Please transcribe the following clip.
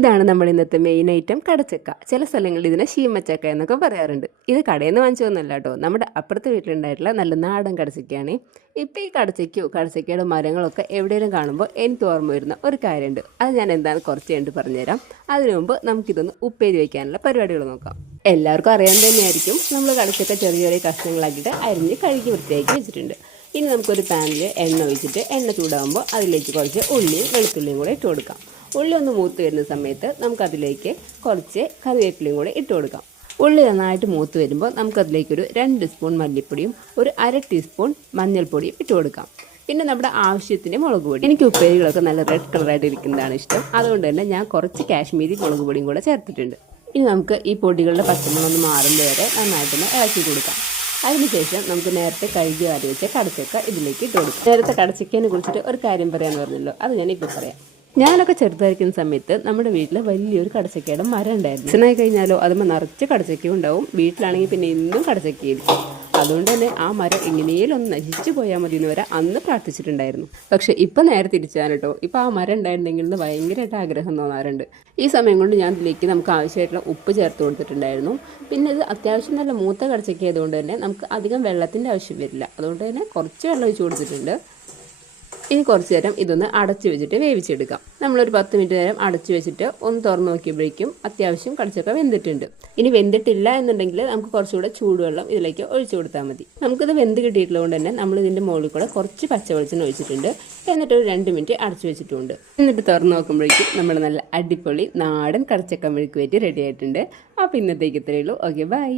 ഇതാണ് നമ്മൾ ഇന്നത്തെ മെയിൻ ഐറ്റം കടച്ചക്ക. ചില സ്ഥലങ്ങളിൽ ഇതിനെ ശീമച്ചക്ക എന്നൊക്കെ പറയാറുണ്ട്. ഇത് കടയിൽ നിന്ന് വാങ്ങിച്ചതൊന്നുമല്ല കേട്ടോ. നമ്മുടെ അപ്പുറത്തെ വീട്ടിലുണ്ടായിട്ടുള്ള നല്ല നാടൻ കടച്ചക്കയാണ്. ഇപ്പോൾ ഈ കടച്ചയ്ക്കോ കടച്ചക്കയുടെ മരങ്ങളൊക്കെ എവിടെയെങ്കിലും കാണുമ്പോൾ എനിക്ക് ഓർമ്മ വരുന്ന ഒരു കാര്യമുണ്ട്. അത് ഞാൻ എന്താണ് കുറച്ച് കഴിഞ്ഞിട്ട് പറഞ്ഞുതരാം. അതിനു മുമ്പ് നമുക്കിതൊന്ന് ഉപ്പേരി വയ്ക്കാനുള്ള പരിപാടികൾ നോക്കാം. എല്ലാവർക്കും അറിയാൻ തന്നെയായിരിക്കും. നമ്മൾ കടച്ചക്ക ചെറിയ ചെറിയ കഷ്ണങ്ങളാക്കിയിട്ട് അരിഞ്ഞ് കഴുകി വൃത്തിയാക്കി വെച്ചിട്ടുണ്ട്. ഇനി നമുക്കൊരു പാനിൽ എണ്ണ ഒഴിച്ചിട്ട് എണ്ണ ചൂടാകുമ്പോൾ അതിലേക്ക് കുറച്ച് ഉള്ളിയും വെളുത്തുള്ളിയും കൂടെ ഇട്ട് കൊടുക്കാം ഉള്ളി ഒന്ന് മൂത്ത് വരുന്ന സമയത്ത് നമുക്കതിലേക്ക് കുറച്ച് കറിവേപ്പിലയും കൂടെ ഇട്ട് കൊടുക്കാം. ഉള്ളി നന്നായിട്ട് മൂത്ത് വരുമ്പോൾ നമുക്കതിലേക്കൊരു രണ്ട് സ്പൂൺ മല്ലിപ്പൊടിയും ഒരു അര ടീസ്പൂൺ മഞ്ഞൾപ്പൊടിയും ഇട്ട് കൊടുക്കാം. പിന്നെ നമ്മുടെ ആവശ്യത്തിന് മുളക് പൊടി. എനിക്ക് ഉപ്പേരികളൊക്കെ നല്ല റെഡ് കളറായിട്ട് ഇരിക്കുന്നതാണ് ഇഷ്ടം. അതുകൊണ്ട് തന്നെ ഞാൻ കുറച്ച് കാശ്മീരി മുളക് പൊടിയും കൂടെ ചേർത്തിട്ടുണ്ട്. ഇനി നമുക്ക് ഈ പൊടികളുടെ പച്ചമുളകൊന്ന് മാറുന്നത് വരെ നന്നായിട്ടൊന്ന് ഇളക്കി കൊടുക്കാം. അതിനുശേഷം നമുക്ക് നേരത്തെ കഴുകി വാരി വെച്ച കടച്ചക്ക ഇതിലേക്ക് ഇട്ട് കൊടുക്കാം. നേരത്തെ കടച്ചക്കേനെ കുറിച്ചിട്ട് ഒരു കാര്യം പറയാമെന്ന് പറഞ്ഞല്ലോ. അത് ഞാൻ ഇപ്പോൾ പറയാം. ഞാനൊക്കെ ചെറുതായിരിക്കുന്ന സമയത്ത് നമ്മുടെ വീട്ടിൽ വലിയൊരു കടച്ചക്കയുടെ മരം ഉണ്ടായിരുന്നു. അച്ഛനായി കഴിഞ്ഞാലോ അതുമ്പോൾ നിറച്ച് കടച്ചക്കയും ഉണ്ടാവും. വീട്ടിലാണെങ്കിൽ പിന്നെ ഇന്നും കടച്ചക്കയായിരിക്കും. അതുകൊണ്ട് തന്നെ ആ മരം എങ്ങനെയും ഒന്ന് നശിച്ചു പോയാൽ മതി എന്ന് വരെ അന്ന് പ്രാർത്ഥിച്ചിട്ടുണ്ടായിരുന്നു. പക്ഷെ ഇപ്പം നേരെ തിരിച്ചാണ് കേട്ടോ. ഇപ്പം ആ മരം ഉണ്ടായിരുന്നെങ്കിൽ എന്ന് ഭയങ്കരമായിട്ട് ആഗ്രഹം തോന്നാറുണ്ട്. ഈ സമയം കൊണ്ട് ഞാൻ ഇതിലേക്ക് നമുക്ക് ആവശ്യമായിട്ടുള്ള ഉപ്പ് ചേർത്ത് കൊടുത്തിട്ടുണ്ടായിരുന്നു. പിന്നെ ഇത് അത്യാവശ്യം നല്ല മൂത്ത കടച്ചക്ക ആയതുകൊണ്ട് തന്നെ നമുക്ക് അധികം വെള്ളത്തിന്റെ ആവശ്യം വരില്ല. അതുകൊണ്ട് തന്നെ കുറച്ച് വെള്ളം ഒഴിച്ച് കൊടുത്തിട്ടുണ്ട്. ഇനി കുറച്ച് നേരം ഇതൊന്ന് അടച്ചു വെച്ചിട്ട് വേവിച്ചെടുക്കാം. നമ്മളൊരു പത്ത് മിനിറ്റ് നേരം അടച്ചു വെച്ചിട്ട് ഒന്ന് തുറന്ന് നോക്കിയപ്പോഴേക്കും അത്യാവശ്യം കടച്ചൊക്കെ വെന്തിട്ടുണ്ട്. ഇനി വെന്തിട്ടില്ല എന്നുണ്ടെങ്കിൽ നമുക്ക് കുറച്ചുകൂടെ ചൂടുവെള്ളം ഇതിലേക്ക് ഒഴിച്ചു കൊടുത്താൽ മതി. നമുക്കിത് വെന്ത് കിട്ടിയിട്ടുള്ളതുകൊണ്ട് തന്നെ നമ്മൾ ഇതിന്റെ മുകളിൽ കൂടെ കുറച്ച് പച്ചവെളിച്ചെണ്ണ ഒഴിച്ചിട്ടുണ്ട്. എന്നിട്ട് ഒരു രണ്ട് മിനിറ്റ് അടച്ചു വെച്ചിട്ടുണ്ട്. എന്നിട്ട് തുറന്ന് നോക്കുമ്പോഴേക്കും നമ്മൾ നല്ല അടിപൊളി നാടൻ കടച്ചക്ക മെഴുക്ക് വെറ്റി റെഡി ആയിട്ടുണ്ട്. അപ്പോൾ ഇന്നത്തേക്ക് ഇത്രയേ ഉള്ളൂ. Okay bye.